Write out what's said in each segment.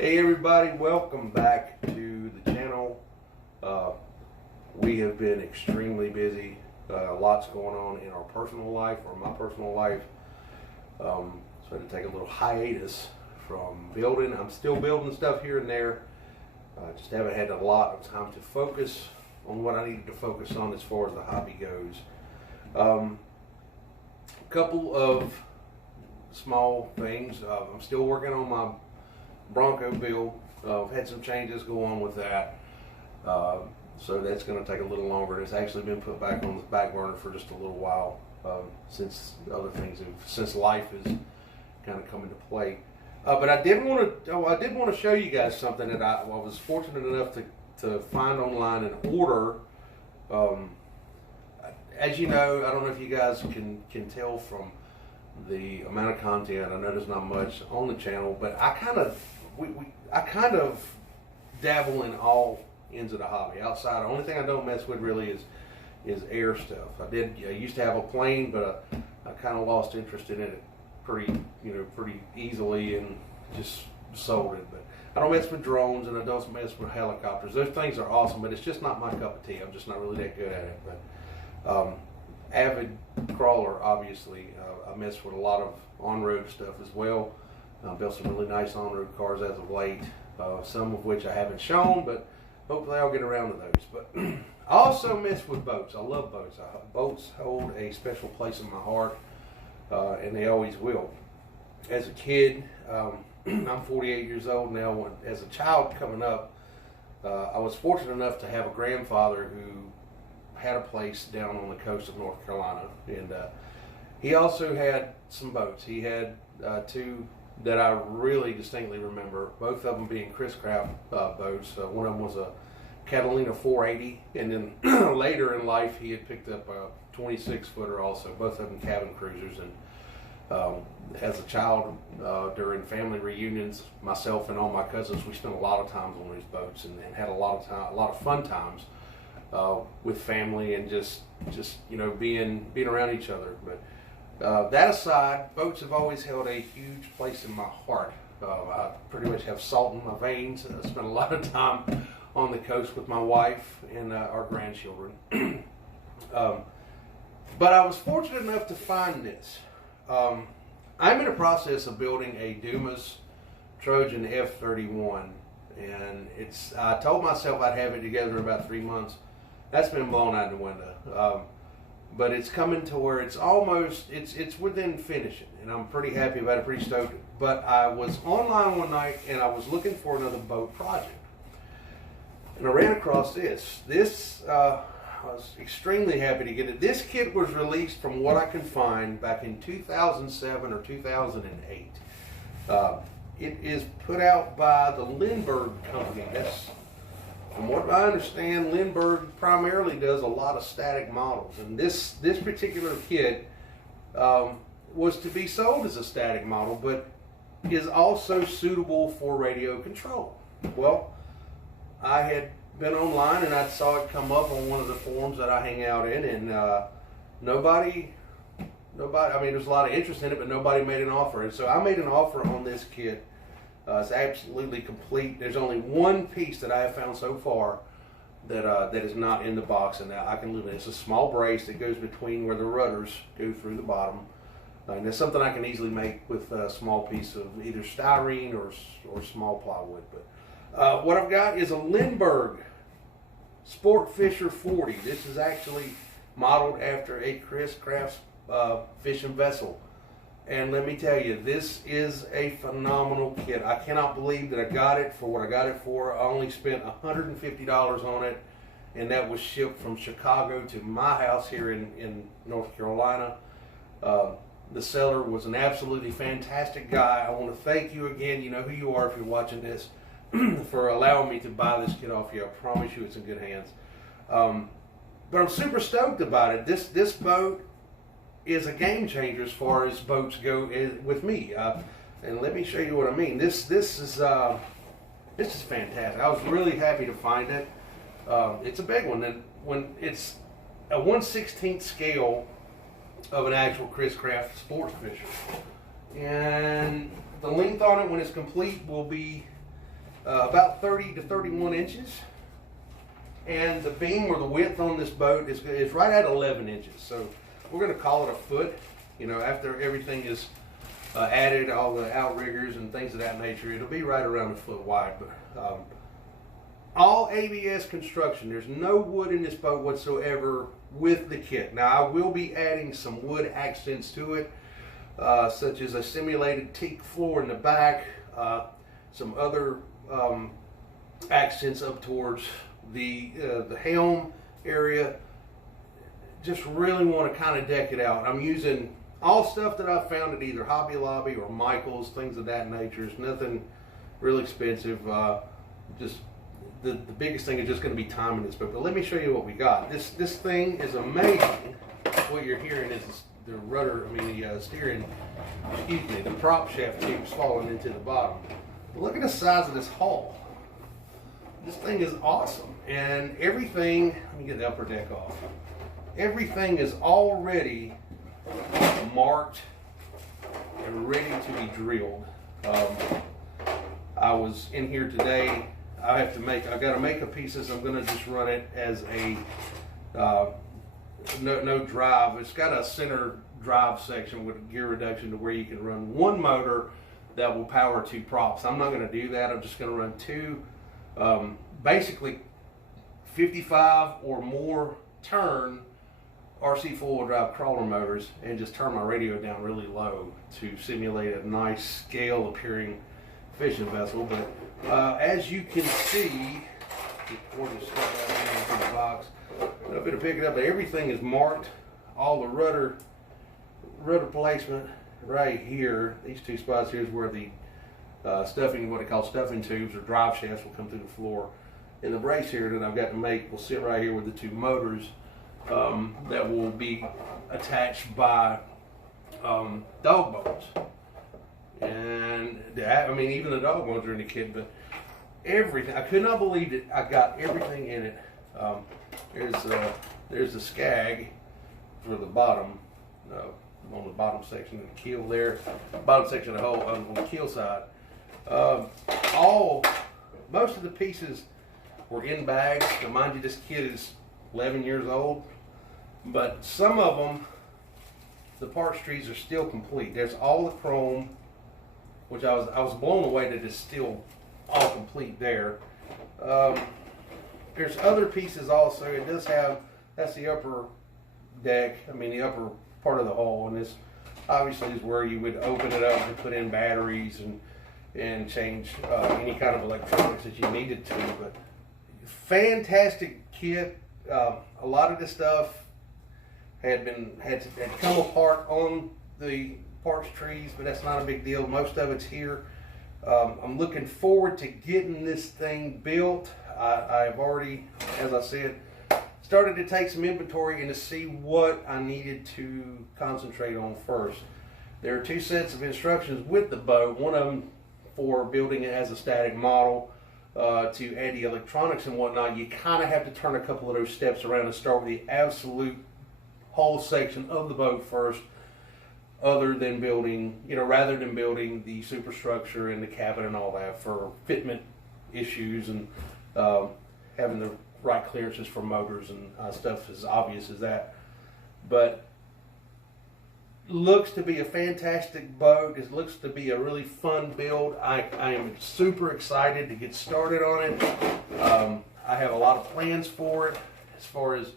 Hey everybody, welcome back to the channel. We have been extremely busy. Lots going on in our personal life, or my personal life. So I had to take a little hiatus from building. I'm still building stuff here and there. Just haven't had a lot of time to focus on what I needed to focus on as far as the hobby goes. A couple of small things. I'm still working on my Bronco build. I've had some changes go on with that, so that's going to take a little longer. It's actually been put back on the back burner for just a little while, since other things since life has kind of come into play. But I did want to show you guys something that I was fortunate enough to find online and order. As you know, I don't know if you guys can tell from the amount of content. I know there's not much on the channel, but I kind of dabble in all ends of the hobby. Outside, the only thing I don't mess with really is air stuff. I used to have a plane, but I kind of lost interest in it pretty easily and just sold it. But I don't mess with drones, and I don't mess with helicopters. Those things are awesome, but it's just not my cup of tea. I'm just not really that good at it. But avid crawler, obviously. I mess with a lot of on-road stuff as well. Built some really nice on-road cars as of late, some of which I haven't shown, but hopefully I'll get around to those. But I also mess with boats. I love boats. Boats hold a special place in my heart, and they always will. As a kid, I'm 48 years old now. As a child coming up, I was fortunate enough to have a grandfather who had a place down on the coast of North Carolina, and he also had some boats. He had two that I really distinctly remember, both of them being Chris Craft boats. One of them was a Catalina 480, and then later in life he had picked up a 26-footer also, both of them cabin cruisers. And as a child, during family reunions, myself and all my cousins, we spent a lot of times on these boats and had a lot of fun times with family and just being around each other. But that aside, boats have always held a huge place in my heart. I pretty much have salt in my veins. I spent a lot of time on the coast with my wife and our grandchildren. But I was fortunate enough to find this. I'm in the process of building a Dumas Trojan F31, and I told myself I'd have it together in about 3 months. That's been blown out the window. But it's coming to where it's within finishing, and I'm pretty happy about it, pretty stoked. But I was online one night and I was looking for another boat project, and I ran across this. I was extremely happy to get it. This kit was released, from what I can find, back in 2007 or 2008. It is put out by the Lindberg company. From what I understand, Lindberg primarily does a lot of static models, and this particular kit was to be sold as a static model, but is also suitable for radio control. Well, I had been online and I saw it come up on one of the forums that I hang out in, and nobody. I mean, there's a lot of interest in it, but nobody made an offer, and so I made an offer on this kit. It's absolutely complete. There's only one piece that I have found so far that is not in the box, and I can live in it. It's a small brace that goes between where the rudders go through the bottom, and it's something I can easily make with a small piece of either styrene or small plywood. But what I've got is a Lindberg Sport Fisher 40. This is actually modeled after a Chris Craft fishing vessel. And let me tell you, this is a phenomenal kit. I cannot believe that I got it for what I got it for. I only spent $150 on it, and that was shipped from Chicago to my house here in North Carolina. The seller was an absolutely fantastic guy. I want to thank you again. You know who you are if you're watching this, for allowing me to buy this kit off you. I promise you it's in good hands. But I'm super stoked about it. This boat is a game changer as far as boats go with me, and let me show you what I mean. This is fantastic. I was really happy to find it. It's a big one, and when it's a 1/16 scale of an actual Chris Craft sports fisher, and the length on it when it's complete will be about 30 to 31 inches. And the beam or the width on this boat is right at 11 inches. So we're going to call it a foot. You know, after everything is added, all the outriggers and things of that nature, it'll be right around a foot wide. But all ABS construction. There's no wood in this boat whatsoever with the kit. Now I will be adding some wood accents to it, such as a simulated teak floor in the back, some other accents up towards the helm area. Just really want to kind of deck it out. I'm using all stuff that I've found at either Hobby Lobby or Michael's, things of that nature. It's nothing real expensive. Just the biggest thing is just going to be time in this boat. But let me show you what we got. This thing is amazing. What you're hearing is the rudder, the steering, the prop shaft tubes falling into the bottom. But look at the size of this hull. This thing is awesome. And everything, let me get the upper deck off. Everything is already marked and ready to be drilled. I was in here today. I got to make a pieces. I'm going to just run it as a no drive. It's got a center drive section with gear reduction to where you can run one motor that will power two props. I'm not going to do that. I'm just going to run two, basically 55 or more turn RC four-wheel drive crawler motors, and just turn my radio down really low to simulate a nice scale appearing fishing vessel. But as you can see, the stuff out in the box, I'm going to pick it up, but everything is marked. All the rudder placement right here. These two spots here is where the stuffing, what they call stuffing tubes or drive shafts, will come through the floor. And the brace here that I've got to make will sit right here with the two motors that will be attached by dog bones. And even the dog bones are in the kit, but everything. I could not believe it. I got everything in it. There's the skag for the bottom, on the bottom section of the keel there, bottom section of the hull on the keel side. Most of the pieces were in bags. Now, mind you, this kit is 11 years old, but some of them, the parts trees are still complete. There's all the chrome, which I was blown away that it's still all complete there. There's other pieces also. It does have, that's the upper deck, the upper part of the hull, and this obviously is where you would open it up and put in batteries and change any kind of electronics that you needed to. But fantastic kit. A lot of this stuff had come apart on the parts trees, but that's not a big deal. Most of it's here. I'm looking forward to getting this thing built. I've already, as I said, started to take some inventory and to see what I needed to concentrate on first. There are two sets of instructions with the boat. One of them for building it as a static model, to add the electronics and whatnot. You kind of have to turn a couple of those steps around and start with the absolute whole section of the boat first, rather than building the superstructure and the cabin and all that for fitment issues and having the right clearances for motors and stuff as obvious as that. But looks to be a fantastic boat. It looks to be a really fun build. I am super excited to get started on it. I have a lot of plans for it, as far as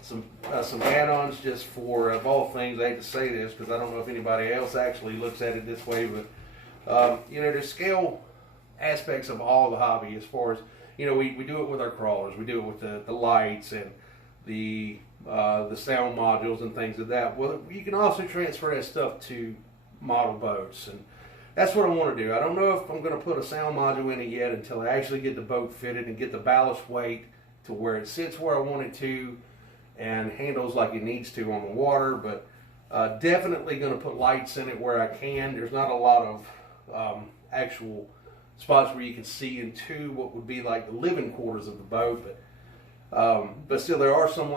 some add-ons, just for, of all things, I hate to say this because I don't know if anybody else actually looks at it this way, but there's scale aspects of all the hobby, as far as, we do it with our crawlers, we do it with the lights and the sound modules and things of that. Well, you can also transfer that stuff to model boats, and that's what I want to do. I don't know if I'm going to put a sound module in it yet until I actually get the boat fitted and get the ballast weight to where it sits where I want it to and handles like it needs to on the water. But definitely going to put lights in it where I can. There's not a lot of actual spots where you can see into what would be like the living quarters of the boat, but still there are some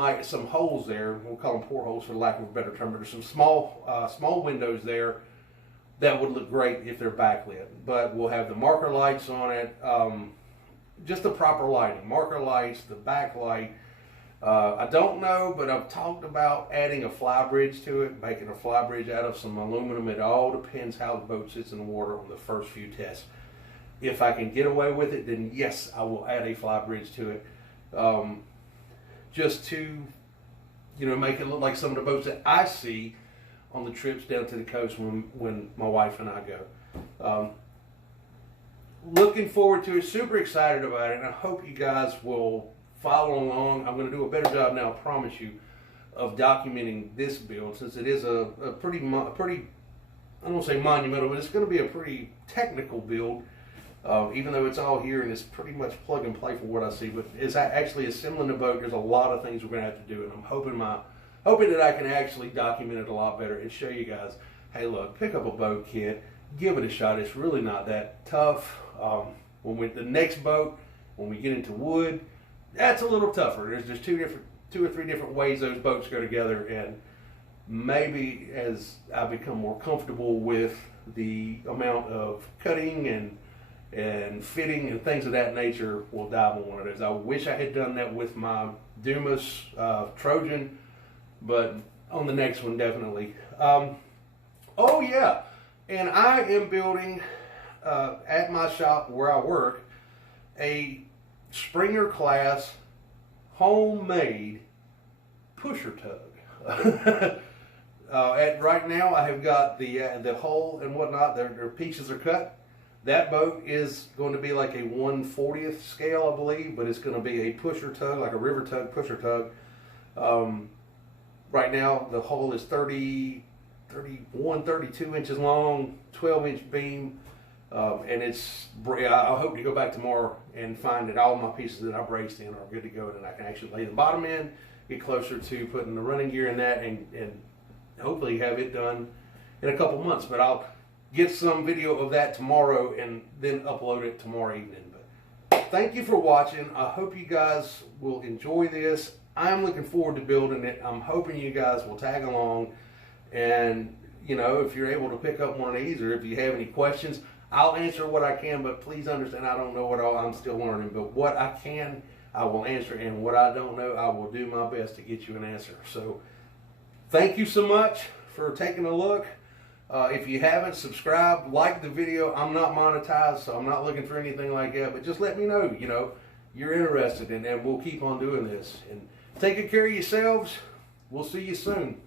holes there. We'll call them portholes for lack of a better term, but there's some small windows there that would look great if they're backlit. But we'll have the marker lights on it, just the proper lighting, marker lights, the backlight. I don't know, but I've talked about adding a fly bridge to it, making a fly bridge out of some aluminum. It all depends how the boat sits in the water on the first few tests. If I can get away with it, then yes, I will add a fly bridge to it, just to, make it look like some of the boats that I see on the trips down to the coast when my wife and I go. Looking forward to it, super excited about it, and I hope you guys will follow along. I'm going to do a better job now, I promise you, of documenting this build, since it is a pretty, I don't want to say monumental, but it's going to be a pretty technical build, even though it's all here and it's pretty much plug and play for what I see. But as I actually assembling the boat, there's a lot of things we're going to have to do, and I'm hoping that I can actually document it a lot better and show you guys, hey look, pick up a boat kit, give it a shot. It's really not that tough. The next boat, when we get into wood, that's a little tougher. There's just two or three different ways those boats go together, and maybe as I become more comfortable with the amount of cutting and fitting and things of that nature, we'll dive on one of those. I wish I had done that with my Dumas Trojan, but on the next one, definitely. Oh yeah, and I am building at my shop where I work a Springer class homemade pusher tug. Right now I have got the hull and whatnot, their pieces are cut. That boat is going to be like a 1/40th scale, I believe, but it's going to be a pusher tug, like a river tug pusher tug. Right now the hull is 32 inches long, 12-inch beam. And I hope to go back tomorrow and find that all my pieces that I braced in are good to go, and I can actually lay the bottom in, get closer to putting the running gear in that, and hopefully have it done in a couple months. But I'll get some video of that tomorrow and then upload it tomorrow evening. But thank you for watching. I hope you guys will enjoy this. I'm looking forward to building it. I'm hoping you guys will tag along, and if you're able to pick up one of these, or if you have any questions, I'll answer what I can, but please understand I don't know it all. I'm still learning. But what I can, I will answer, and what I don't know, I will do my best to get you an answer. So thank you so much for taking a look. If you haven't subscribed, like the video. I'm not monetized, so I'm not looking for anything like that. But just let me know, you're interested, and we'll keep on doing this. And take good care of yourselves. We'll see you soon.